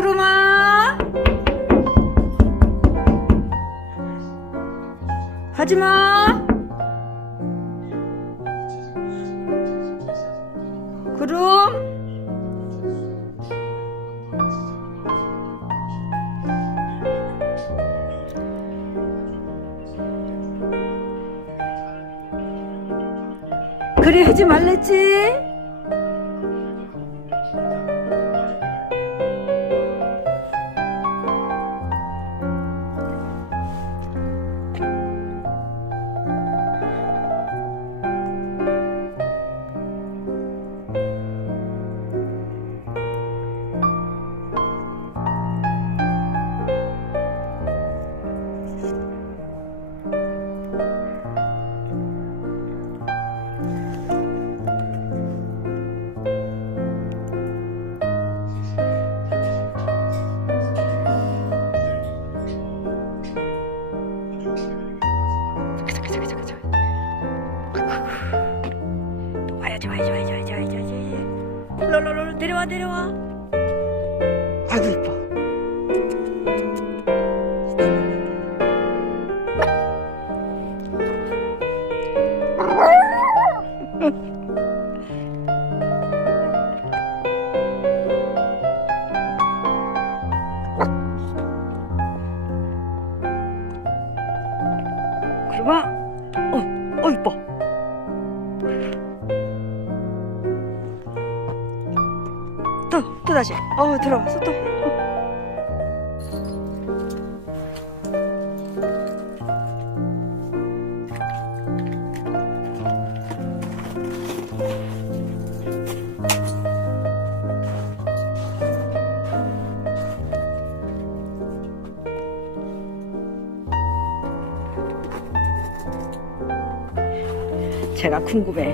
구름아. 하지마. 구름. 그래 하지 말랬지? 와야지 와야지 와야지 와야지 와야지 와야지. 롤롤롤 내려와 내려와. 아이고 이뻐 그러봐 어, 어 이뻐 또, 또 다시. 어, 들어왔어, 또. 어. 제가 궁금해.